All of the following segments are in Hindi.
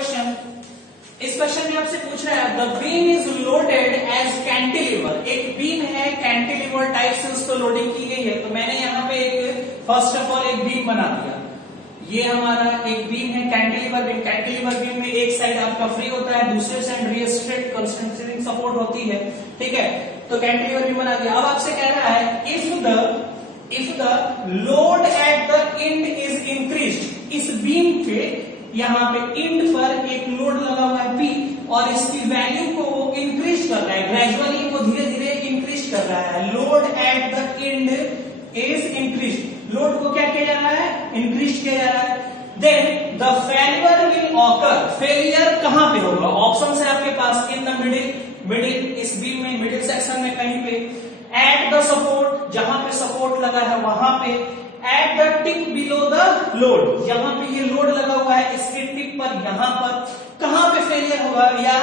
क्वेश्चन। इस क्वेश्चन में आपसे पूछ रहा है the beam is loaded as cantilever. एक बीम है कैंटिलीवर टाइप से उसको लोडिंग की गई है। तो मैंने यहाँ पे एक फर्स्ट ऑफ ऑल एक बीम बना दिया। ये हमारा एक बीम है कैंटिलीवर बीम। कैंटिलीवर बीम में एक साइड आपका फ्री होता है, दूसरे साइड रिएस्ट्रेट कंस्ट्रेंट सपोर्ट होती है, ठीक है। तो कैंटिलीवर बीम बना दिया। अब आपसे कह रहा है if the load at the end is increased. इस बीम पे यहाँ पे एंड पर एक लोड लगा हुआ है P और इसकी वैल्यू को वो इंक्रीज कर रहा है, ग्रेजुअली वो धीरे धीरे इंक्रीज कर रहा है। Load at the end is increase. Load को क्या किया जा रहा है? इंक्रीज किया जा रहा है। Then the failure will occur. Failure कहां पे होगा? ऑप्शन है आपके पास इन द मिडिल, इस बीम में मिडिल सेक्शन में कहीं पे, एट द सपोर्ट, जहां पे सपोर्ट लगा है वहां पे, at the tip below the load, जहां पे ये लोड लगा हुआ है इसके टिप पर, यहां पर कहां पे फेलियर होगा, या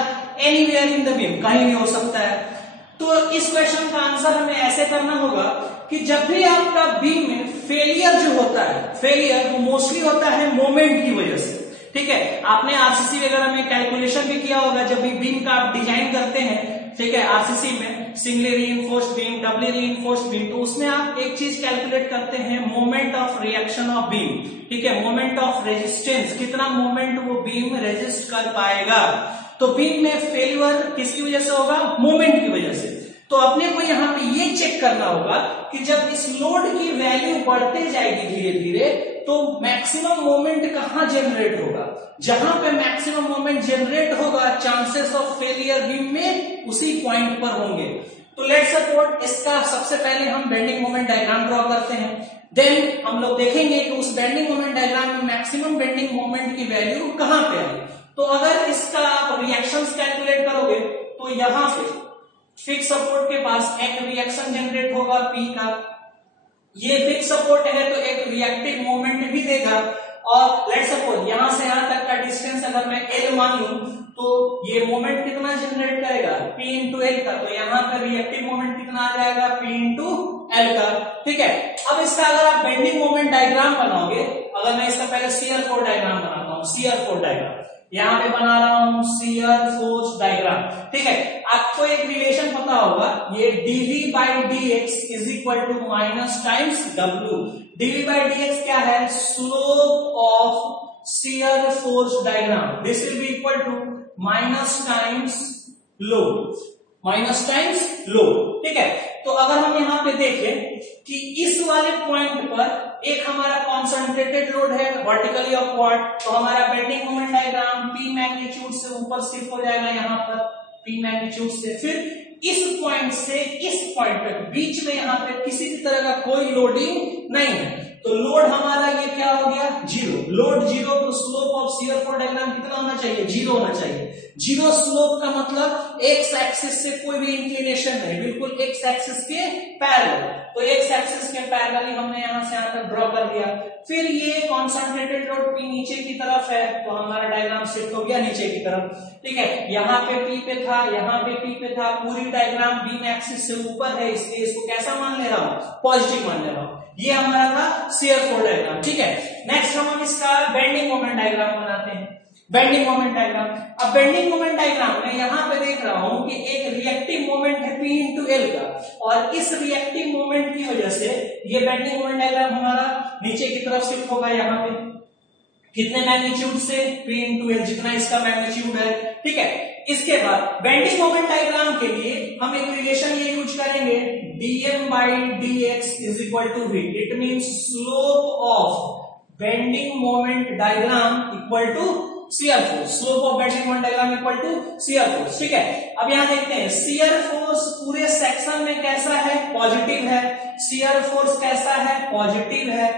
एनीवेयर इन द बीम, कहीं भी हो सकता है। तो इस क्वेश्चन का आंसर हमें ऐसे करना होगा कि जब भी आपका बीम में फेलियर जो होता है, फेलियर वो मोस्टली होता है मोमेंट की वजह से, ठीक है। आपने आरसीसी वगैरह में कैलकुलेशन भी किया होगा जब भी बीम का आप डिजाइन करते हैं, ठीक है। आरसीसी में singly reinforced beam, doubly reinforced beam, तो उसमें आप एक चीज कैलकुलेट करते हैं moment of reaction of beam, ठीक है। मोमेंट ऑफ रेजिस्टेंस, कितना मोमेंट वो बीम रेजिस्ट कर पाएगा। तो बीम में फेलियर किसकी वजह से होगा? मोमेंट की वजह से। तो अपने को यहाँ पे ये चेक करना होगा कि जब इस लोड की वैल्यू बढ़ते जाएगी धीरे धीरे, तो मैक्सिमम मोमेंट कहां जनरेट होगा? जहां पे मैक्सिमम मोमेंट जनरेट होगा, चांसेस ऑफ फेलियर बीम में उसी पॉइंट पर होंगे। तो लेट्स सपोर्ट इसका सबसे पहले हम बेंडिंग मोमेंट डायग्राम ड्रॉ करते हैं। देन हम लोग देखेंगे कि उस बेंडिंग मोमेंट डायग्राम में मैक्सिमम बेंडिंग मोमेंट की वैल्यू कहां पे आई। तो अगर इसका आप रिएक्शंस कैलकुलेट करोगे तो यहां पे फिक्स सपोर्ट के पास एक रिएक्शन जनरेट होगा P का, ये फिक्स सपोर्ट है तो एक रिएक्टिव मोमेंट भी देगा। और लेट्स सपोज यहां से यहां तक का डिस्टेंस अगर मैं L मान लूं तो ये मोमेंट कितना जनरेट करेगा? P इंटू L का। तो यहां पर रिएक्टिव मोमेंट कितना आ जाएगा? P इंटू L का, ठीक है। अब इसका अगर आप बेंडिंग मोमेंट डायग्राम बनाओगे, अगर मैं इसका पहले शियर फोर्स डायग्राम बनाता हूं, शियर फोर्स डायग्राम यहां पे बना रहा हूं, शियर फोर्स डायग्राम, ठीक है। आपको एक रिलेशन पता होगा, ये dV by dx is equal to minus times W। dV by dx क्या है? Slope of shear force diagram. This will be equal to minus times load, minus times load, ठीक है। तो अगर हम यहां पे देखें कि इस वाले पॉइंट पर एक हमारा कॉन्सेंट्रेटेड लोड है वर्टिकली अपवर्ड, तो हमारा bending moment diagram P magnitude से ऊपर शिफ्ट हो जाएगा, यहां पर P मैग्नीट्यूड से। फिर इस पॉइंट से इस पॉइंट तक बीच में यहां पे किसी भी तरह का कोई लोडिंग नहीं है, तो लोड हमारा ये क्या हो गया? जीरो। लोड जीरो, तो slope of shear force diagram कितना होना चाहिए? जीरो होना चाहिए। जीरो स्लोप का मतलब एक्स एक्सिस से कोई भी इंक्लिनेशन नहीं, बिल्कुल एक्स एक्सिस के पैरेलल। तो एक्स एक्सिस के पैरेलल ही हमने यहां से यहां तक ड्रॉ कर दिया। फिर ये कॉन्सेंट्रेटेड लोड P नीचे की तरफ है, तो हमारा डायग्राम शिफ्ट हो गया नीचे की तरफ, ठीक है। यहाँ पे P पे था, यहाँ पे P पे था, पूरी डायग्राम बीम एक्सिस से ऊपर है, इसलिए इसको कैसा मान ले रहा हूं? पॉजिटिव मान ले रहा हूं। ये हमारा था शियर फोर्स डायग्राम, ठीक है। नेक्स्ट हम इसका बेंडिंग मोमेंट डायग्राम बनाते हैं। बेंडिंग मोमेंट डायग्राम, अब बेंडिंग मोमेंट डायग्राम में यहां पे देख रहा हूं कि एक रिएक्टिव मोमेंट है P इंटू L का, और इस रिएक्टिव मोमेंट की वजह से ये बेंडिंग मोमेंट डायग्राम हमारा नीचे की तरफ शिफ्ट होगा। यहाँ पे कितने मैग्नीट्यूड से? P इंटू L, जितना इसका मैग्नीट्यूड है, ठीक है। इसके बाद बेंडिंग मोमेंट डायग्राम के लिए हम एक रिलेशन ये यूज करेंगे, dm by dx is equal to v। It mean slope of bending moment diagram equal to shear force. Slope of bending moment diagram equal to shear force, ठीक है। अब यहां देखते हैं शियर फोर्स पूरे सेक्शन में कैसा है? पॉजिटिव है। शियर फोर्स कैसा है? पॉजिटिव है।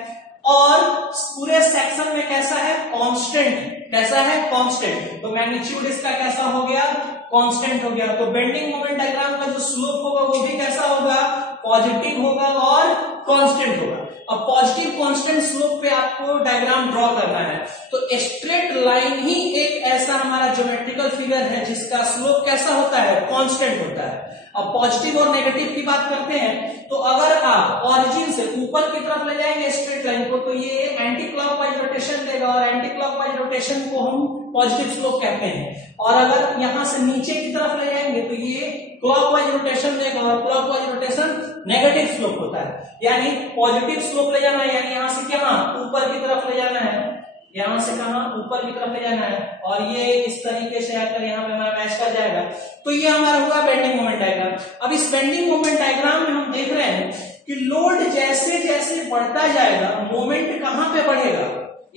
और पूरे सेक्शन में कैसा है? कांस्टेंट। कैसा है? कांस्टेंट। तो मैग्नीट्यूड इसका कैसा हो गया? कांस्टेंट हो गया। तो बेंडिंग मोमेंट डायग्राम का जो स्लोप होगा वो भी कैसा होगा? पॉजिटिव होगा और कांस्टेंट होगा। अब पॉजिटिव कांस्टेंट स्लोप पे आपको डायग्राम ड्रॉ करना है, तो स्ट्रेट लाइन ही एक ऐसा हमारा ज्योमेट्रिकल फिगर है जिसका स्लोप कैसा होता है, कांस्टेंट होता है। अब पॉजिटिव और नेगेटिव की बात करते हैं, तो अगर आप ऑरिजिन से ऊपर की तरफ ले जाएंगे स्ट्रेट लाइन को, तो ये एंटी क्लॉकवाइज रोटेशन देगा, और एंटी क्लॉकवाइज रोटेशन को हम पॉजिटिव स्लोप कहते हैं। और अगर यहां से नीचे की तरफ ले जाएंगे तो ये क्लॉकवाइज रोटेशन देगा, और क्लॉकवाइज रोटेशन नेगेटिव स्लोप होता है। यानी पॉजिटिव स्लोप ले जाना है, यानी यहां से क्या ऊपर की तरफ ले जाना है, यहां से कहां ऊपर की तरफ ले जाना है, और ये इस तरीके से आकर यहाँ पे हमारा मैच कर जाएगा। तो ये हमारा हुआ बेंडिंग मोमेंट डायग्राम। अब इस बेंडिंग मोमेंट डायग्राम में हम देख रहे हैं कि लोड जैसे जैसे बढ़ता जाएगा मोमेंट कहां पे बढ़ेगा,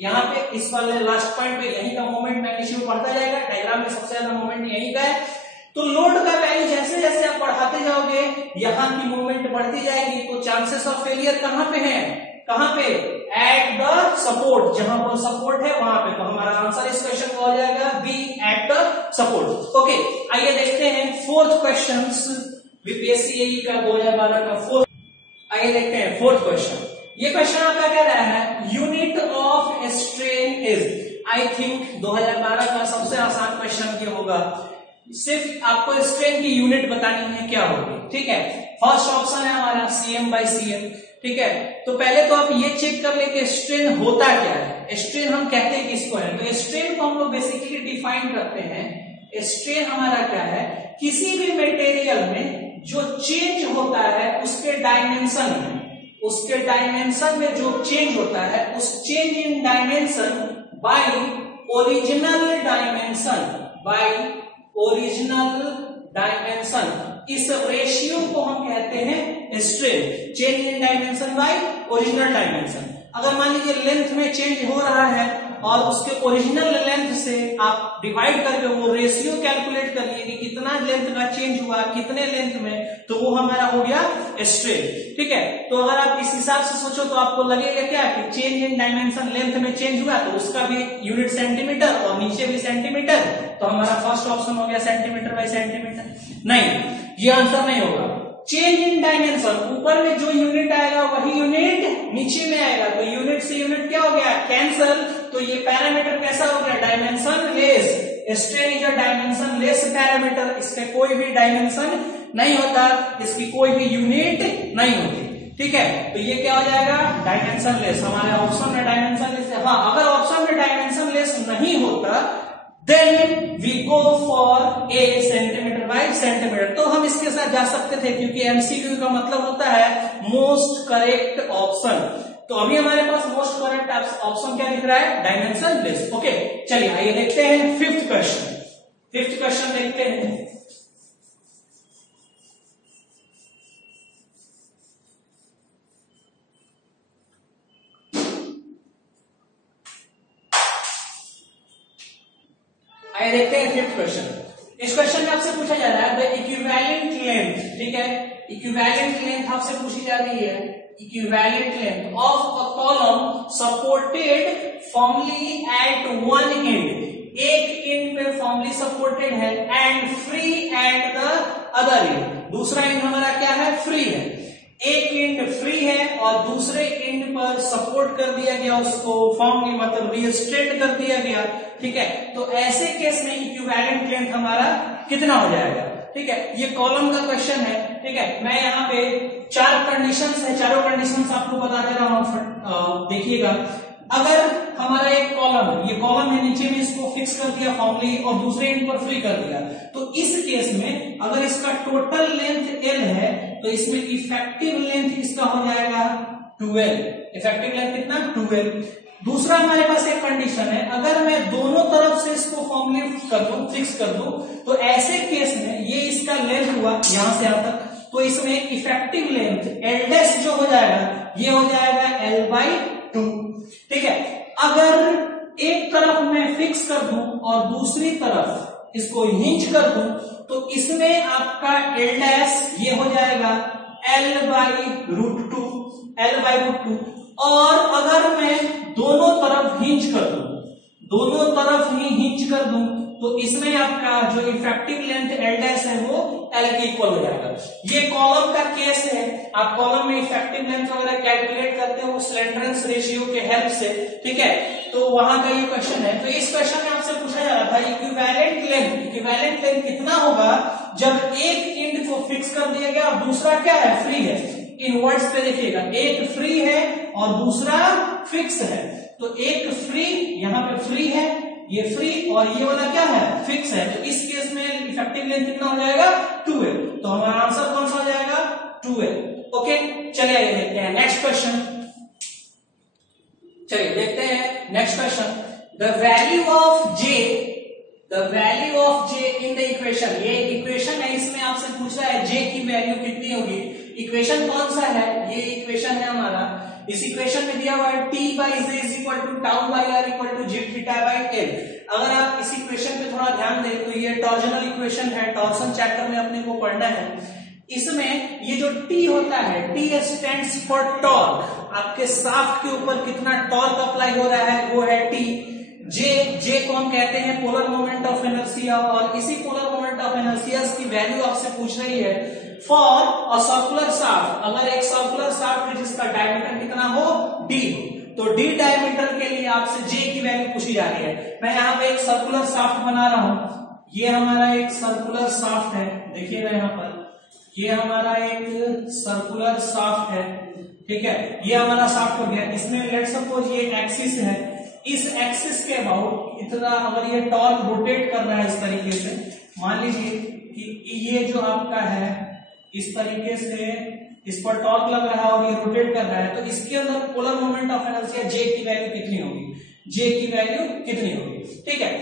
यहाँ पे इस वाले लास्ट पॉइंट पे यहीं का मोमेंट मैग्नीट्यूड बढ़ता जाएगा। डायग्राम में सबसे ज्यादा मोमेंट यहीं का है। तो लोड का वैल्यू जैसे जैसे आप बढ़ाते जाओगे यहाँ की मूवमेंट बढ़ती जाएगी, तो चांसेस ऑफ फेलियर कहां पे है, कहां पे, एट द सपोर्ट, जहां पर सपोर्ट है वहां पे। तो हमारा आंसर इस क्वेश्चन का हो जाएगा B, at the support. Okay, आइए देखते हैं फोर्थ क्वेश्चन, बीपीएससी का 2012 का फोर्थ। आइए देखते हैं फोर्थ क्वेश्चन। ये क्वेश्चन आपका कह रहा है unit of strain is, I think 2012 का सबसे आसान क्वेश्चन क्या होगा, सिर्फ आपको स्ट्रेन की यूनिट बतानी है क्या होगी। ठीक है, फर्स्ट ऑप्शन है हमारा cm/cm। ठीक है, तो पहले तो आप ये चेक कर ले कि स्ट्रेन होता क्या है। स्ट्रेन हम कहते हैं किसको है, तो स्ट्रेन को हम लोग बेसिकली डिफाइन करते हैं। स्ट्रेन हमारा क्या है, किसी भी मटेरियल में जो चेंज होता है उसके डायमेंशन में, उसके डायमेंशन में जो चेंज होता है उस change in dimension by original dimension, by original dimension, इस रेशियो को हम कहते हैं strain. Change in dimension by original dimension. अगर मान लीजिए लेंथ में चेंज हो रहा है और उसके ओरिजिनल लेंथ से आप डिवाइड करके वो रेशियो कैलकुलेट कर लिए कि कितना लेंथ का चेंज हुआ कितने लेंथ में, तो वो हमारा हो गया स्ट्रेन। ठीक है, तो अगर आप इस हिसाब से सोचो तो आपको लगेगा क्या कि चेंज इन डायमेंशन लेंथ में चेंज हुआ तो उसका भी यूनिट सेंटीमीटर और नीचे भी सेंटीमीटर, तो हमारा फर्स्ट ऑप्शन हो गया सेंटीमीटर बाय सेंटीमीटर। नहीं, ये आंसर नहीं होगा। चेंज इन डायमेंशन, ऊपर में जो यूनिट आएगा वही यूनिट नीचे में आएगा, तो यूनिट से यूनिट क्या हो गया, कैंसल। तो ये पैरामीटर कैसा हो गया, dimension less. Strain is a dimension less parameter, इसका कोई भी डायमेंशन नहीं होता, इसकी कोई भी यूनिट नहीं होती। ठीक है, तो ये क्या हो जाएगा, डायमेंशन लेस। हमारे ऑप्शन में डायमेंशन लेस है। हाँ, अगर ऑप्शन में डायमेंशन लेस नहीं होता then we go for a centimetre bye centimetre, तो हम इसके साथ जा सकते थे क्योंकि एमसीक्यू का मतलब होता है मोस्ट करेक्ट ऑप्शन। तो अभी हमारे पास मोस्ट करेक्ट ऑप्शन क्या दिख रहा है, डायमेंशन लेस। ओके, चलिए आइए देखते हैं फिफ्थ क्वेश्चन। फिफ्थ क्वेश्चन देखते हैं। आइए देखते हैं फिफ्थ क्वेश्चन। इस क्वेश्चन में आपसे पूछा जा रहा है द इक्विवेलेंट लेंथ। ठीक है, इक्विवेलेंट लेंथ आपसे पूछी जा रही है, equivalent length of a column supported formally at one end, एक एंड पे फॉर्मली सपोर्टेड है, and free at the other end, दूसरा एंड हमारा क्या है, फ्री है। एक एंड फ्री है और दूसरे एंड पर सपोर्ट कर दिया गया, उसको फॉर्मली मतलब रिस्ट्रेट कर दिया गया। ठीक है, तो ऐसे केस में इक्विवेलेंट लेंथ हमारा कितना हो जाएगा। ठीक है, ये कॉलम का क्वेश्चन है। ठीक है, मैं यहाँ पे चार कंडीशंस है, चारों कंडीशंस आपको बता दे रहा हूँ, देखिएगा। अगर हमारा एक कॉलम है, ये कॉलम है, नीचे में इसको फिक्स कर दिया फॉर्मली और दूसरे एंड पर फ्री कर दिया, तो इस केस में अगर इसका टोटल लेंथ L है तो इसमें इफेक्टिव लेंथ इसका हो जाएगा 12। इफेक्टिव लेंथ कितना, 12। दूसरा हमारे पास एक कंडीशन है, अगर मैं दोनों तरफ से इसको फॉर्मली कर दूं, फिक्स कर दूं, तो ऐसे केस में ये इसका लेंथ हुआ यहां से यहां तक, तो इसमें इफेक्टिव लेंथ L' जो हो जाएगा ये हो जाएगा L/2। ठीक है, अगर एक तरफ मैं फिक्स कर दूं और दूसरी तरफ इसको हिंज कर दूं, तो इसमें आपका L' ये हो जाएगा L/√2, L/√2। और अगर मैं दोनों तरफ हिंज कर दूं, दोनों तरफ ही हिंज कर दूं, तो इसमें आपका जो इफेक्टिव लेंथ L' है वो L के इक्वल हो जाएगा। ये कॉलम का केस है, आप कॉलम में इफेक्टिव लेंथ वगैरह कैलकुलेट करते हो स्लेंडरनेस रेशियो के हेल्प से। ठीक है, तो वहां का ये क्वेश्चन है। तो इस क्वेश्चन में आपसे पूछा जा रहा था इक्विवेलेंट इक्विवेलेंट लेंथ कितना होगा जब एक एंड को फिक्स कर दिया गया और दूसरा क्या है, फ्री है। इन वर्ड्स पे देखिएगा, एक फ्री है और दूसरा फिक्स है। तो एक फ्री, यहां पे फ्री है, ये फ्री और ये वाला क्या है, फिक्स है। तो इस केस में इफेक्टिव लेंथ कितना हो जाएगा, 2L। तो हमारा आंसर कौन सा हो जाएगा, 2L। ओके, चलिए आइए देखते हैं नेक्स्ट क्वेश्चन। चलिए देखते हैं next question. The value of J in the equation, ये इक्वेशन है, इसमें आपसे पूछ रहा है जे की वैल्यू कितनी होगी। इक्वेशन कौन सा है, ये इक्वेशन है हमारा। इस इक्वेशन में दिया हुआ है t by J is equal to tau by R equal to G theta by L. अगर आप इस इक्वेशन पे थोड़ा ध्यान दें तो ये टॉर्जनल इक्वेशन है, टॉर्सन चैप्टर में अपने को पढ़ना है। इसमें ये जो t होता है, t स्टैंड्स फॉर टॉर्क, आपके शाफ्ट के ऊपर कितना टॉर्क अप्लाई हो रहा है वो है t। जे को हम कहते हैं पोलर मोमेंट ऑफ इनर्शिया, और इसी पोलर मोमेंट ऑफ इनर्शिया की वैल्यू आपसे पूछ रही है फॉर अ सर्कुलर शाफ्ट। अगर एक सर्कुलर शाफ्ट है जिसका डायमीटर कितना हो, d हो, तो d डायमीटर के लिए आपसे j की वैल्यू पूछी जा रही है। मैं यहाँ पे एक सर्कुलर शाफ्ट बना रहा हूं, ये हमारा एक सर्कुलर शाफ्ट है, देखिएगा यहाँ पर ये हमारा एक सर्कुलर शाफ्ट है, ठीक है। ये हमारा शाफ्ट हो गया, इसमें लेट सपोज ये एक्सिस है, इस एक्सिस के अबाउट इतना अगर ये टॉर्क रोटेट कर रहा है इस तरीके से, मान लीजिए कि ये जो आपका है इस तरीके से इस पर टॉर्क लग रहा है और ये रोटेट कर रहा है, तो इसके अंदर पोलर मोमेंट ऑफ इनर्शिया जे की वैल्यू कितनी होगी, जे की वैल्यू कितनी होगी, ठीक है।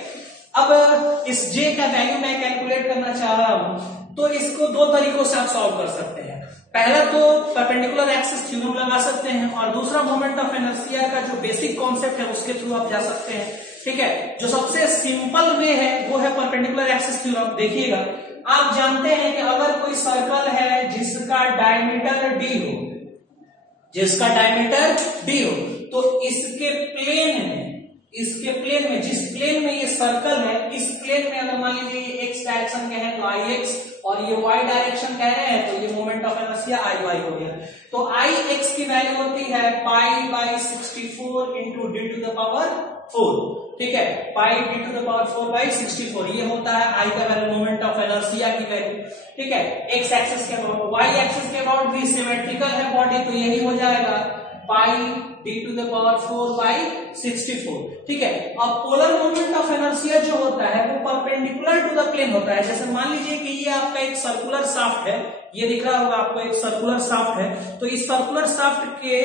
अब इस जे का वैल्यू मैं कैलकुलेट करना चाह रहा हूं, तो इसको दो तरीकों से आप सॉल्व कर सकते हैं। पहला तो परपेंडिकुलर एक्सिस थ्योरम लगा सकते हैं, और दूसरा मोमेंट ऑफ इनर्शिया का जो बेसिक कॉन्सेप्ट है उसके थ्रू आप जा सकते हैं, ठीक है। जो सबसे सिंपल वे है वो है परपेंडिकुलर एक्सिस थ्योरम। देखिएगा, आप जानते हैं कि अगर कोई सर्कल है जिसका डायमीटर d हो, जिसका डायमीटर d हो, तो इसके प्लेन में जिस प्लेन में ये सर्कल है, इस प्लेन में अगर मान लीजिए ये x डायरेक्शन के हैं तो Ix, और ये y डायरेक्शन कह रहे हैं तो ये मोमेंट ऑफ इनर्शिया Iy हो गया। तो Ix की वैल्यू होती है pi by 64 into D to the power 4, ठीक है, pi D to the power 4 by 64, ये होता है I का वैल्यू, मोमेंट ऑफ इनर्शिया की वैल्यू, ठीक है। x एक्सिस के अबाउट, y एक्सिस के अबाउट भी सिमेट्रिकल है बॉडी, तो यही हो जाएगा pi D to the power 4 by 64, ठीक है। अब पोलर मोमेंट ऑफ इनर्शिया जो होता है वो परपेंडिकुलर टू द प्लेन होता है। जैसे मान लीजिए कि ये आपका एक सर्कुलर शाफ्ट है, ये दिख रहा होगा आपको एक सर्कुलर शाफ्ट है, तो इस सर्कुलर शाफ्ट के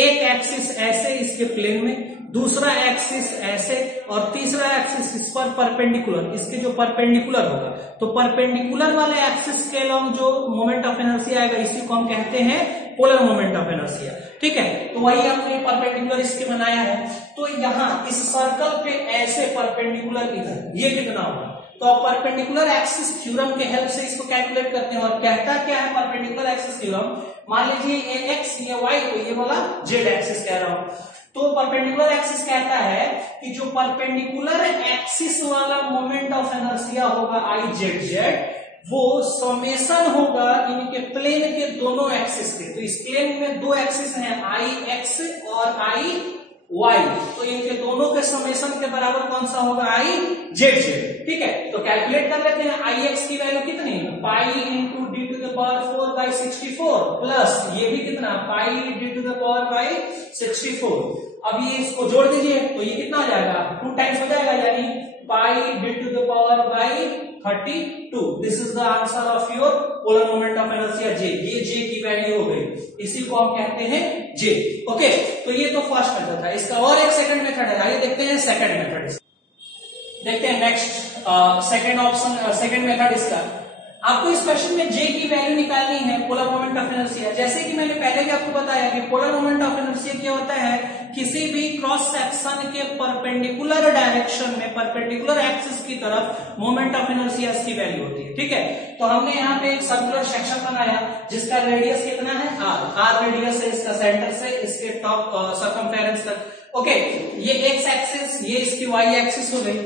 एक एक्सिस ऐसे इसके प्लेन में, दूसरा एक्सिस ऐसे, और तीसरा एक्सिस इस पर परपेंडिकुलर, इसके जो परपेंडिकुलर होगा, तो परपेंडिकुलर वाले एक्सिस के अलॉन्ग जो मोमेंट ऑफ इनर्शिया आएगा इसी को हम कहते हैं पोलर मोमेंट ऑफ इनर्शिया, ठीक है। तो वही हमने परपेंडिकुलर इसके बनाया है। तो यहाँ इस सर्कल पे ऐसे परपेंडिकुलर इधर, ये कितना होगा, तो आप परपेंडिकुलर एक्सिस थ्योरम के हेल्प से इसको कैलकुलेट करते हैं। और कहता क्या है परपेंडिकुलर एक्सिस थ्योरम, मान लीजिए ये x ये y को ये वाला z एक्सिस कह रहा हूं, तो परपेंडिकुलर एक्सिस कहता है कि जो परपेंडिकुलर एक्सिस वाला मोमेंट ऑफ इनर्शिया होगा Izz, वो समेशन होगा इनके प्लेन के दोनों एक्सिस के। तो इस प्लेन में दो एक्सिस हैं Ix और Iy, तो इनके दोनों के समेशन के बराबर कौन सा होगा, Izz, ठीक है। तो कैलकुलेट कर लेते हैं, Ix की वैल्यू कितनी, pi into D to the power 4 by 64, plus ये भी कितना, pi D to the power by 64। अब ये इसको जोड़ दीजिए तो ये कितना हो जाएगा, 2 टाइम्स हो जाएगा, यानी pi D to the power by 32। This is the answer of your polar moment of inertia J। ये J की वैल्यू हो गई, इसी को हम कहते हैं J, ओके। तो ये तो फर्स्ट मेथड था, इसका और एक सेकंड मेथड है, आइए देखते हैं सेकंड मेथड। देखते हैं next second option, second method इसका। आपको इस क्वेश्चन में J की वैल्यू निकालनी है पोलर मोमेंट ऑफ इनर्शिया। जैसे कि मैंने पहले भी आपको बताया कि पोलर मोमेंट ऑफ इनर्शिया क्या होता है, किसी भी क्रॉस सेक्शन के परपेंडिकुलर डायरेक्शन में, परपेंडिकुलर एक्सिस की तरफ मोमेंट ऑफ इनर्शिया की वैल्यू होती है, ठीक है। तो हमने यहाँ पे एक सर्कुलर सेक्शन बनाया जिसका रेडियस कितना है, r रेडियस है इसका, सेंटर से इसके टॉप सर्कमफेरेंस तक, ओके। ये x एक्सिस, ये इसकी y एक्सिस हो गई।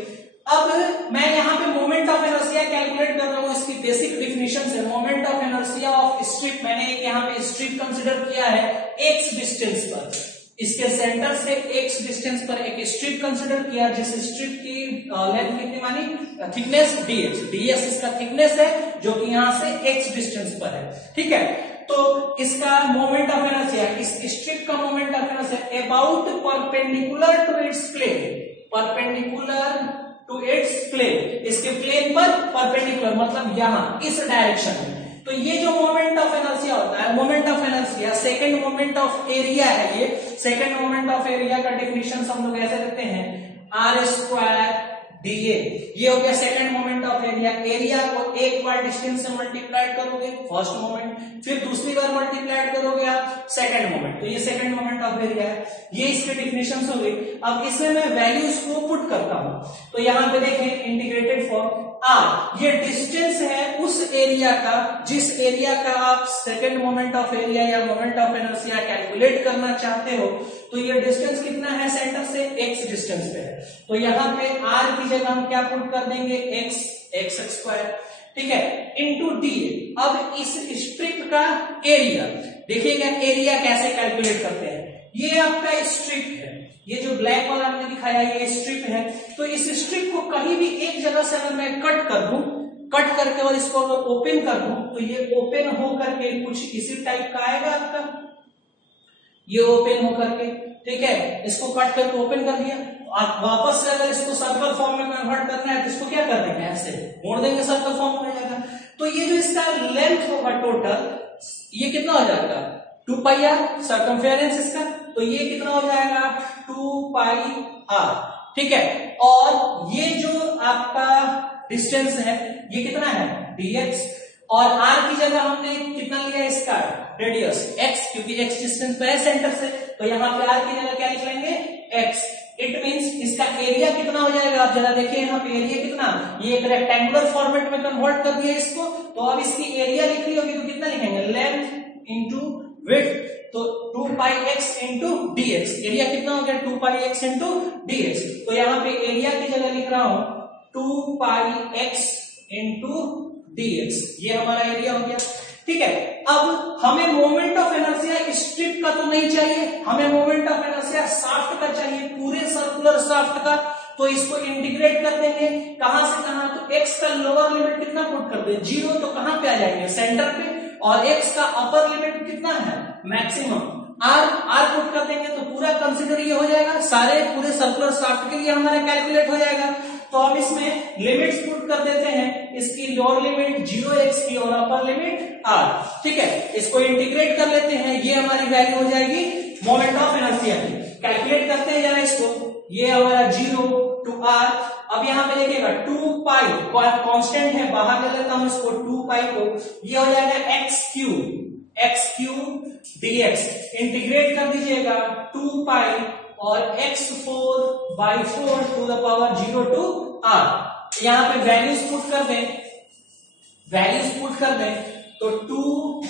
अब मैं यहाँ पे मोमेंट ऑफ इनर्शिया कैलकुलेट कर रहा हूँ, इसकी बेसिक डिफिनेशन है। Moment of inertia of strip, मैंने एक यहाँ पे स्ट्रिप कंसिडर किया है x डिस्टेंस पर, इसके सेंटर से x डिस्टेंस पर एक स्ट्रिप कंसिडर किया, जिस स्ट्रिप की लेंथ कितनी मानी थिकनेस dx, dx इसका थिकनेस है जो कि यहां से x डिस्टेंस पर है, ठीक है। तो इसका मोमेंट ऑफ इनर्शिया, इस स्ट्रिप का moment of inertia about perpendicular to its plane, perpendicular to its plane, इसके प्लेन पर परपेंडिकुलर मतलब यहां इस डायरेक्शन में। तो ये जो मोमेंट ऑफ इनर्शिया होता है, moment of inertia second moment of area है। ये सेकंड मोमेंट ऑफ एरिया का डेफिनेशन हम लोग ऐसे देते हैं आर स्क्वायर dA। ये हो गया second moment of area. Area को एक बार डिस्टेंस से मल्टीप्लाइड करोगे फर्स्ट मोमेंट, फिर दूसरी बार मल्टीप्लाइड करोगे आप सेकंड मोमेंट, तो ये सेकंड मोमेंट ऑफ एरिया है। ये इसके डिफिनेशन हो गई। अब इसमें मैं वैल्यूज को पुट करता हूं, तो यहां पे देखें इंटीग्रेटेड फॉर्म आर, ये डिस्टेंस है उस एरिया का जिस एरिया का आप सेकंड मोमेंट ऑफ एरिया या मोमेंट ऑफ इनर्शिया कैलकुलेट करना चाहते हो। तो ये डिस्टेंस कितना है सेंटर से, x डिस्टेंस पे है। तो यहाँ पे r की जगह हम क्या पुट कर देंगे, x स्क्वायर, ठीक है, इंटू dA। अब इस स्ट्रिप का एरिया देखिएगा, एरिया कैसे कैलकुलेट करते हैं। ये आपका स्ट्रिप है, ये जो ब्लैक वाला हमने दिखाया ये स्ट्रिप है। तो इस स्ट्रिप को कहीं भी एक जगह से अगर मैं कट कर दूं, कट करके और इसको अगर ओपन कर दूं, तो ये ओपन हो करके कुछ इसी टाइप का आएगा आपका, ये ओपन होकर के, ठीक है। इसको कट करके ओपन कर दिया, आप वापस से अगर इसको सर्कल फॉर्म में कन्वर्ट करना है तो इसको क्या कर देंगे, ऐसे मोड़ देंगे, सर्कल फॉर्म हो जाएगा। तो ये जो इसका लेंथ होगा टोटल, ये कितना हो जाएगा 2 पाई आर, सर्कमफेरेंस इसका, तो ये कितना हो जाएगा 2 पाई आर, ठीक है। और ये जो आपका डिस्टेंस है ये कितना है dx, और r की जगह हमने कितना लिया इसका रेडियस x, क्योंकि x डिस्टेंस पे है सेंटर से, तो यहाँ पे r की जगह क्या लिख लेंगे x। इट मींस इसका एरिया कितना हो जाएगा, आप जरा देखिए यहाँ पे एरिया कितना, ये एक रेक्टेंगुलर फॉर्मेट में कन्वर्ट कर दिया इसको। तो अब इसकी एरिया लिख रही होगी तो कितना लिखेंगे, लेंथ इंटू विड्थ, तो 2 पाई x इंटू dx। एरिया कितना हो गया 2 पाई x इंटू dx। तो यहाँ पे एरिया की जगह लिख रहा हूं 2 पाई x इंटू dx, ये हमारा एरिया हो गया, ठीक है। अब हमें मोमेंट ऑफ इनर्शिया स्ट्रिप का तो नहीं चाहिए, हमें मोमेंट ऑफ इनर्शिया शाफ्ट का चाहिए, पूरे सर्कुलर शाफ्ट का। तो इसको इंटीग्रेट कर देंगे, कहां से कहां, तो x का लोअर लिमिट कितना पुट कर दे 0, तो कहां पे आ जाएंगे सेंटर पे, और x का अपर लिमिट कितना है मैक्सिमम r पुट कर देंगे, तो पूरा कंसीडर ये हो जाएगा, सारे पूरे सर्कुलर शाफ्ट के लिए हमारा कैलकुलेट हो जाएगा। तो हम इसमें लिमिट्स पुट कर देते हैं, इसकी लोअर लिमिट 0x की और अपर लिमिट r, ठीक है। इसको इंटीग्रेट कर लेते हैं, ये हमारी वैल्यू हो जाएगी मोमेंट ऑफ इनर्शिया की। कैलकुलेट करते हैं जरा इसको, ये हमारा 0 टू r। अब यहाँ पे देखिएगा 2 पाई कांस्टेंट है, बाहर ले लेता हूं इसको 2 पाई को, ये हो जाएगा x क्यूब dx। इंटीग्रेट कर दीजिएगा 2 पाई और x4/4 to the power 0 to r। यहाँ पे वैल्यूज पुट कर दें, तो 2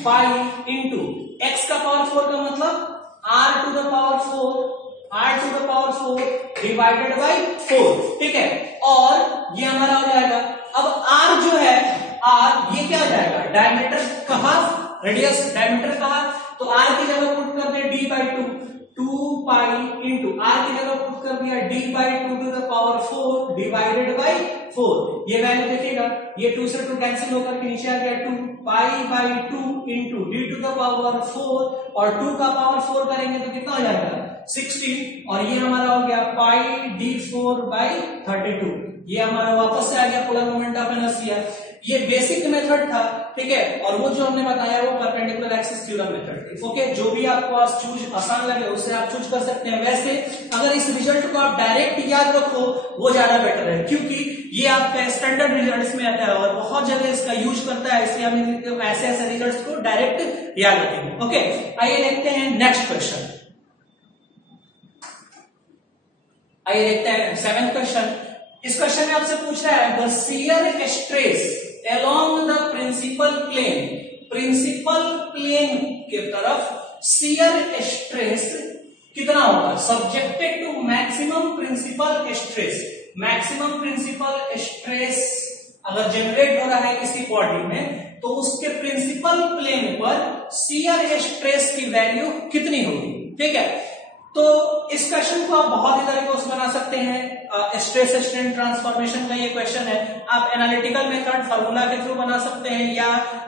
पाई इंटू x का पावर 4 का मतलब r to the power 4 divided by 4, ठीक है। और ये हमारा हो जाएगा, अब r जो है r ये क्या हो जाएगा डायमीटर का हाफ, रेडियस डायमीटर का हाफ, तो r की जगह पुट कर दे d/2, 2 पाई इंटू r की जगह पुट कर दिया d/2 to the power 4 divided by 4। ये वैल्यू देखिएगा, ये 2 से 2 कैंसिल होकर के नीचे आ गया 2 पाई/2 into d to the power 4, और 2 का पावर 4 करेंगे तो कितना हो जाएगा 16, और ये हमारा हो गया πd4/32। ये हमारा वापस से आ गया पोलर मोमेंट ऑफ इनर्शिया। ये बेसिक मेथड था, ठीक है, और वो जो हमने बताया वो परपेंडिकुलर एक्सिस थ्योरम मेथड थी। ओके, जो भी आपको आज चूज आसान लगे उससे आप चूज कर सकते हैं। वैसे अगर इस रिजल्ट को आप डायरेक्ट याद रखो वो ज्यादा बेटर है, क्योंकि ये आपका स्टैंडर्ड रिजल्ट्स में आता है और बहुत जगह इसका यूज करता है, इसलिए हम ऐसे ऐसे रिजल्ट्स को डायरेक्ट याद रखेंगे। ओके, आइए देखते हैं नेक्स्ट क्वेश्चन। आइए देखते हैं 7th क्वेश्चन। इस क्वेश्चन में आपसे पूछ रहा है the shear stress along the principal plane के तरफ शियर स्ट्रेस कितना होगा subjected to maximum principal stress. Maximum principal stress अगर जनरेट हो रहा है किसी बॉडी में तो उसके प्रिंसिपल प्लेन पर शियर स्ट्रेस की वैल्यू कितनी होगी, ठीक है। तो इस क्वेश्चन को आप बहुत ही तरीकों से बना सकते हैं। स्ट्रेस स्ट्रेन ट्रांसफॉर्मेशन का ये क्वेश्चन है। आप एनालिटिकल मेथड फार्मूला के थ्रू बना सकते हैं या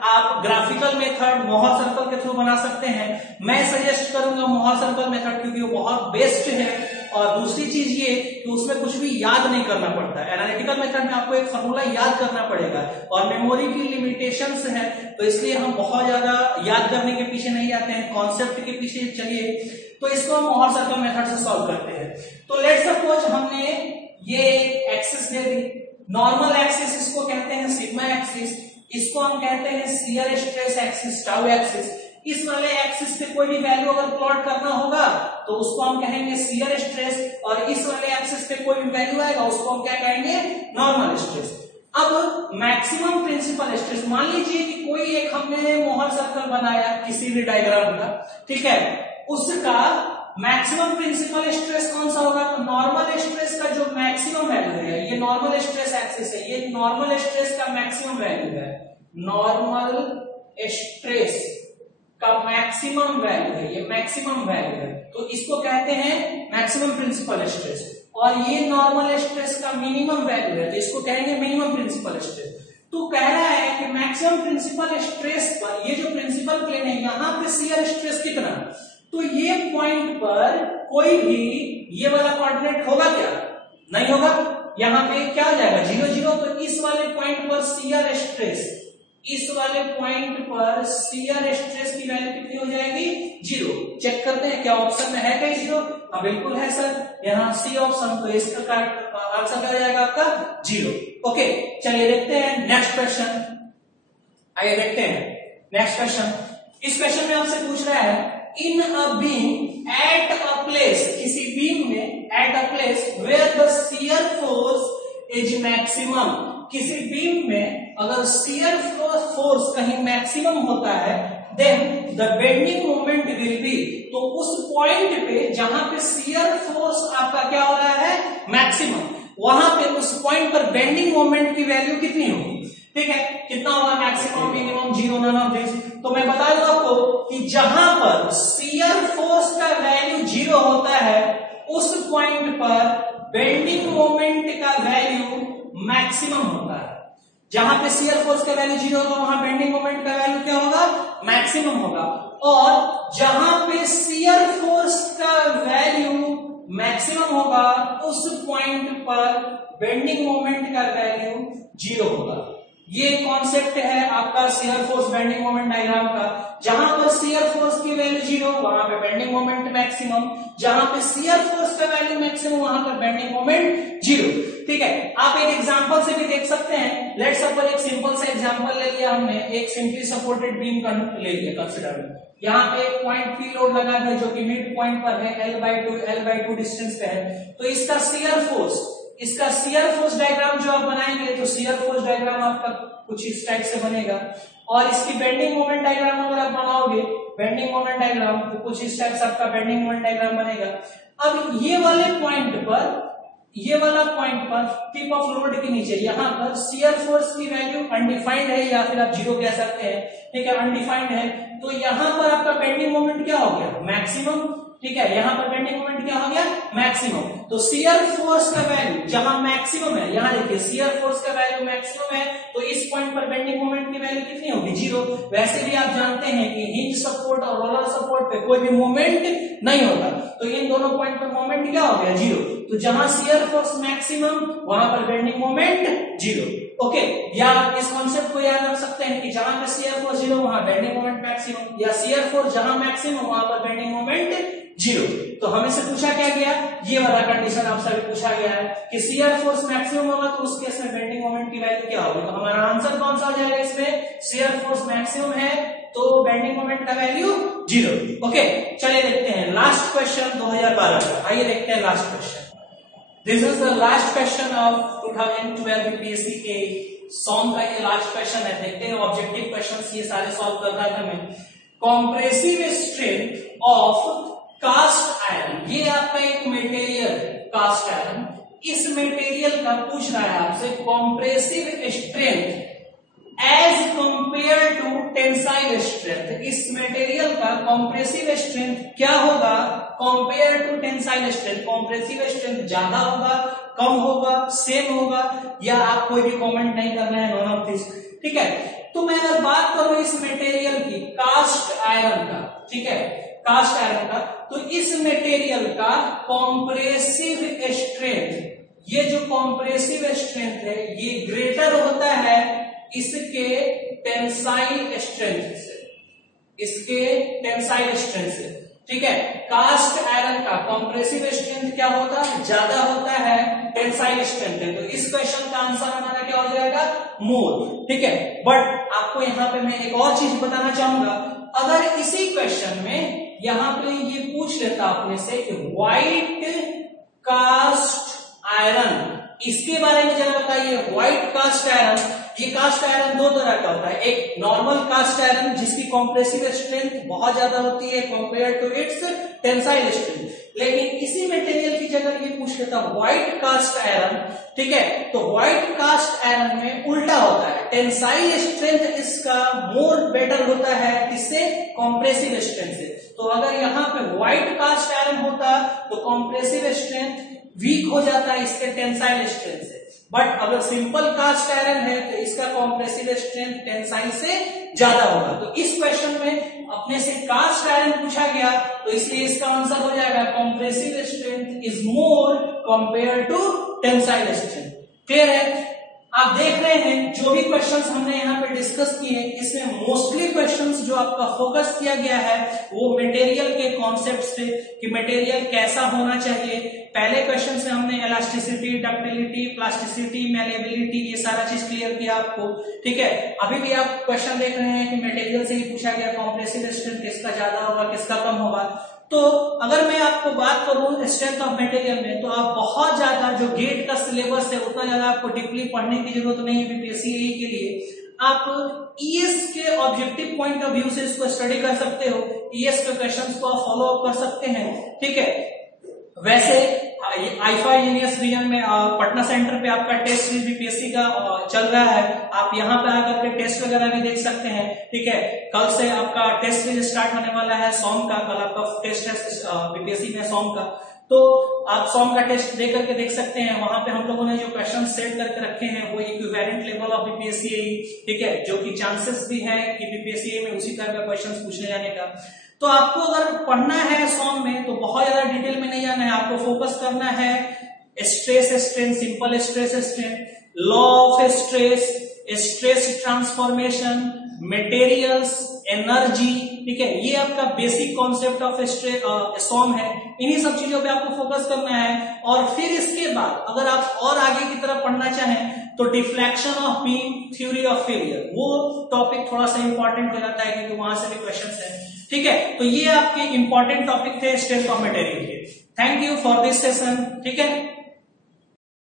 आप ग्राफिकल मेथड मोहर सर्कल के थ्रू बना सकते हैं। मैं सजेस्ट करूंगा मोहर सर्कल मेथड, क्योंकि वो बहुत बेस्ट है। और दूसरी चीज ये कि उसमें कुछ भी याद नहीं करना पड़ता है। एनालिटिकल मेथड में आपको एक फार्मूला याद करना पड़ेगा और मेमोरी की लिमिटेशंस है, तो इसलिए हम बहुत ज्यादा याद करने के पीछे नहीं जाते हैं, कॉन्सेप्ट के पीछे चलिए। तो इसको हम मोहर सर्कल मेथड से सॉल्व करते हैं। तो लेट्स सपोज हमने ये एक्सिस दे दी, नॉर्मल एक्सिस इसको कहते हैं सिग्मा एक्सिस, इसको हम कहते हैं shear stress axis tau axis. इस वाले एक्सिस पे कोई भी वैल्यू अगर प्लॉट करना होगा तो उसको हम कहेंगे शियर स्ट्रेस, और इस वाले एक्सिस पे कोई भी वैल्यू आएगा उसको हम क्या कहेंगे, नॉर्मल स्ट्रेस। अब मैक्सिमम प्रिंसिपल स्ट्रेस, मान लीजिए कि कोई एक हमने मोहर सर्कल बनाया किसी भी डायग्राम का, ठीक है, उसका मैक्सिमम प्रिंसिपल स्ट्रेस कौन सा होगा, तो नॉर्मल स्ट्रेस का जो मैक्सिमम वैल्यू है, ये नॉर्मल स्ट्रेस एक्सिस है, ये नॉर्मल स्ट्रेस का मैक्सिमम वैल्यू है, नॉर्मल स्ट्रेस का मैक्सिमम वैल्यू है, ये मैक्सिमम वैल्यू है, तो इसको कहते हैं मैक्सिमम प्रिंसिपल स्ट्रेस। और ये नॉर्मल स्ट्रेस का मिनिमम वैल्यू है, तो इसको कहेंगे मिनिमम प्रिंसिपल स्ट्रेस। तो कह रहा है कि मैक्सिमम प्रिंसिपल स्ट्रेस पर ये जो प्रिंसिपल प्लेन है यहां पे शियर स्ट्रेस कितना, तो ये पॉइंट पर कोई भी ये वाला कोऑर्डिनेट होगा क्या, नहीं होगा, यहां पे क्या हो जाएगा 0 0। तो इस वाले पॉइंट पर शियर स्ट्रेस, इस वाले पॉइंट पर शियर स्ट्रेस की वैल्यू कितनी हो जाएगी, 0। चेक करते हैं क्या ऑप्शन में है कहीं 0, हाँ बिल्कुल है सर, यहाँ सी ऑप्शन, तो इसका आंसर क्या हो जाएगा आपका 0। ओके, चलिए देखते हैं नेक्स्ट क्वेश्चन। आइए देखते हैं नेक्स्ट क्वेश्चन। इस क्वेश्चन में आपसे पूछ रहा है in a beam at a place, किसी बीम में at a place where the shear force is maximum, किसी बीम में अगर शियर फोर्स कहीं मैक्सिमम होता है, then the bending moment will be, तो उस पॉइंट पे जहां पे शियर फोर्स आपका क्या हो रहा है मैक्सिमम, वहां पे उस पॉइंट पर बेंडिंग मोमेंट की वैल्यू कितनी होगी, ठीक है, कितना होगा, maximum minimum 0 none of this. तो मैं बता दूं आपको कि जहां पर शियर फोर्स का वैल्यू 0 होता है उस पॉइंट पर बेंडिंग मोमेंट का वैल्यू मैक्सिमम होता है। जहां पे शियर फोर्स का वैल्यू 0 होगा वहां बेंडिंग मोमेंट का वैल्यू क्या होगा, मैक्सिमम होगा। और जहां पे शियर फोर्स का वैल्यू मैक्सिमम होगा उस पॉइंट पर बेंडिंग मोमेंट का वैल्यू 0 होगा। ये कॉन्सेप्ट है आपका shear force bending moment diagram का। जहां पर शियर फोर्स की वैल्यू 0 वहां पे बेंडिंग मोमेंट मैक्सिमम, जहां पे शियर फोर्स का वैल्यू मैक्सिमम वहां पर बेंडिंग मोमेंट 0। ठीक है, आप एक एग्जांपल से भी देख सकते हैं। लेट्स सपोज एक सिंपल सा एग्जांपल ले लिया हमने, एक सिंपली सपोर्टेड बीम का ले लिया कंसीडर। यहाँ पे एक पॉइंट पी लोड लगा है जो कि मिड पॉइंट पर है, L/2 डिस्टेंस पे है। तो इसका शियर फोर्स डायग्राम जो आप बनाएंगे तो शियर फोर्स डायग्राम आपका कुछ इस टाइप से बनेगा। और इसकी बेंडिंग मोमेंट डायग्राम अगर आप बनाओगे, बेंडिंग मोमेंट डायग्राम, तो कुछ इस टाइप से आपका बेंडिंग मोमेंट डायग्राम बनेगा। अब ये वाला पॉइंट पर टिप ऑफ लोड के नीचे यहाँ पर शियर फोर्स की वैल्यू अनडिफाइंड है या फिर आप 0 कह सकते हैं, ठीक है, अनडिफाइंड है। तो यहाँ पर आपका बेंडिंग मोमेंट क्या हो गया, मैक्सिमम। ठीक है, यहाँ पर बेंडिंग मोमेंट क्या हो गया, मैक्सिमम। तो शियर फोर्स का वैल्यू जहां मैक्सिमम है, यहाँ देखिए शियर फोर्स का वैल्यू मैक्सिमम है, तो इस पॉइंट पर बेंडिंग मोमेंट की वैल्यू कितनी होगी, 0। वैसे भी आप जानते हैं कि हिंज सपोर्ट और रोलर सपोर्ट पे कोई भी मोमेंट नहीं होता, तो इन दोनों पॉइंट पर मोमेंट क्या हो गया, 0। तो जहां शियर फोर्स मैक्सिमम वहां पर बेंडिंग मोमेंट 0। ओके, या इस कॉन्सेप्ट को याद रख सकते हैं कि जहां पे शियर फोर्स 0 वहां बेंडिंग मोमेंट मैक्सिमम, या शियर फोर्स जहां मैक्सिमम वहां पर बेंडिंग मोमेंट 0। तो हमें से पूछा क्या गया, ये वाला कंडीशन आपसे भी पूछा गया है कि शियर फोर्स मैक्सिमम होगा तो उस केस में बेंडिंग मोमेंट की वैल्यू क्या होगी। तो हमारा आंसर कौन सा हो जाएगा इसमें, शियर फोर्स मैक्सिमम है तो बेंडिंग मोमेंट का वैल्यू 0। ओके, चलिए देखते हैं लास्ट क्वेश्चन 2012 का। आइए देखते हैं last question. This is the last question of 2012 BPSC के सॉन्ग का ये लास्ट क्वेश्चन है। देखते हैं ऑब्जेक्टिव क्वेश्चन ये सारे सॉल्व कर रहा था मैं। Compressive strength of cast iron, ये आपका एक मटेरियल कास्ट आयरन, इस मटेरियल का पूछ रहा है आपसे compressive strength as compare to tensile strength. इस मटेरियल का कॉम्प्रेसिव स्ट्रेंथ क्या होगा compare to tensile strength. Compressive strength ज्यादा होगा कम होगा, सेम होगा, या आप कोई भी कमेंट नहीं करना है, नॉन ऑफ दिस। ठीक है, तो मैं अगर बात करूं इस मटेरियल की, कास्ट आयरन का, ठीक है, कास्ट आयरन का, तो इस मटेरियल का कॉम्प्रेसिव स्ट्रेंथ, ये जो कॉम्प्रेसिव स्ट्रेंथ है ये ग्रेटर होता है इसके टेंसाइल स्ट्रेंथ से, इसके टेंसाइल स्ट्रेंथ से। ठीक है, कास्ट आयरन का कॉम्प्रेसिव स्ट्रेंथ क्या होता है, ज्यादा होता है टेंसाइल स्ट्रेंथ है। तो इस क्वेश्चन का आंसर हमारा क्या हो जाएगा, मोर। ठीक है, बट आपको यहाँ पे मैं एक और चीज बताना चाहूंगा, अगर इसी क्वेश्चन में यहाँ पे ये पूछ लेता आपने से कि व्हाइट कास्ट आयरन, इसके बारे में जरा बताइए। व्हाइट कास्ट आयरन, ये कास्ट आयरन दो तरह का होता है, एक नॉर्मल कास्ट आयरन जिसकी कॉम्प्रेसिव स्ट्रेंथ बहुत ज्यादा होती है compare to its tensile strength, लेकिन इसी मटेरियल की जगह ये पूछ लेता व्हाइट कास्ट आयरन, ठीक है, तो व्हाइट कास्ट आयरन में उल्टा होता है, टेंसाइल स्ट्रेंथ इसका मोर बेटर होता है इससे कॉम्प्रेसिव स्ट्रेंथ से। तो अगर यहाँ पे व्हाइट कास्ट आयरन होता तो कॉम्प्रेसिव स्ट्रेंथ वीक हो जाता है इसके टेंसाइल स्ट्रेंथ से, बट अगर सिंपल कास्ट आयरन है तो इसका कॉम्प्रेसिव स्ट्रेंथ टेंसाइल से ज्यादा होगा। तो इस क्वेश्चन में अपने से कास्ट आयरन पूछा गया, तो इसलिए इसका आंसर हो जाएगा compressive strength is more compare to tensile strength. Clear है? आप देख रहे हैं जो भी क्वेश्चंस हमने यहाँ पे डिस्कस किए, इसमें मोस्टली क्वेश्चंस जो आपका फोकस किया गया है वो मटेरियल के कॉन्सेप्ट से कि मटेरियल कैसा होना चाहिए। पहले क्वेश्चन से हमने इलास्टिसिटी, डक्टिलिटी, प्लास्टिसिटी, मैलेबिलिटी, ये सारा चीज क्लियर किया आपको। ठीक है, अभी भी आप क्वेश्चन देख रहे हैं कि मटेरियल से ही पूछा गया कॉम्प्रेसिव स्ट्रेंथ किसका ज्यादा होगा, किसका कम होगा। तो अगर मैं आपको बात करूं स्ट्रेंथ ऑफ मटेरियल में, तो आप बहुत ज्यादा जो गेट का सिलेबस है उतना ज्यादा आपको डीपली पढ़ने की जरूरत नहीं है बीपीएससी के लिए। आप ईएस के ऑब्जेक्टिव पॉइंट ऑफ व्यू से इसको स्टडी कर सकते हो, ईएस के क्वेश्चंस को आप फॉलो अप कर सकते हैं। ठीक है, वैसे आईफा इंजीनियर्स रीजन में पटना सेंटर पे आपका टेस्ट बीपीएससी का चल रहा है, आप यहाँ पे आकर के टेस्ट वगैरह भी देख सकते हैं। ठीक है, कल से आपका टेस्ट सीरीज स्टार्ट होने वाला है, सोम का, कल आपका टेस्ट है बीपीएससी में सोम का, तो आप सोम का टेस्ट दे करके देख सकते हैं। वहां पे हम लोगों ने जो क्वेश्चन सेट करके रखे हैं वो इक्विवेलेंट लेवल ऑफ बीपीएससी, ठीक है, जो कि चांसेस भी है कि बीपीएससी में उसी तरह का क्वेश्चन पूछने जाने का। तो आपको अगर पढ़ना है सोम में तो बहुत ज्यादा डिटेल में नहीं जाना है, आपको फोकस करना है stress strain, simple stress strain, law of stress, stress transformation, materials, energy. ठीक है, ये आपका बेसिक कॉन्सेप्ट ऑफ सोम है। इन्हीं सब चीजों पे आपको फोकस करना है, और फिर इसके बाद अगर आप और आगे की तरफ पढ़ना चाहें तो deflection of beam, theory of failure, वो टॉपिक थोड़ा सा इंपॉर्टेंट हो जाता है क्योंकि वहां से भी क्वेश्चन है। ठीक है, तो ये आपके इंपॉर्टेंट टॉपिक थे स्ट्रेंथ ऑफ मटेरियल के। Thank you for this session. ठीक है।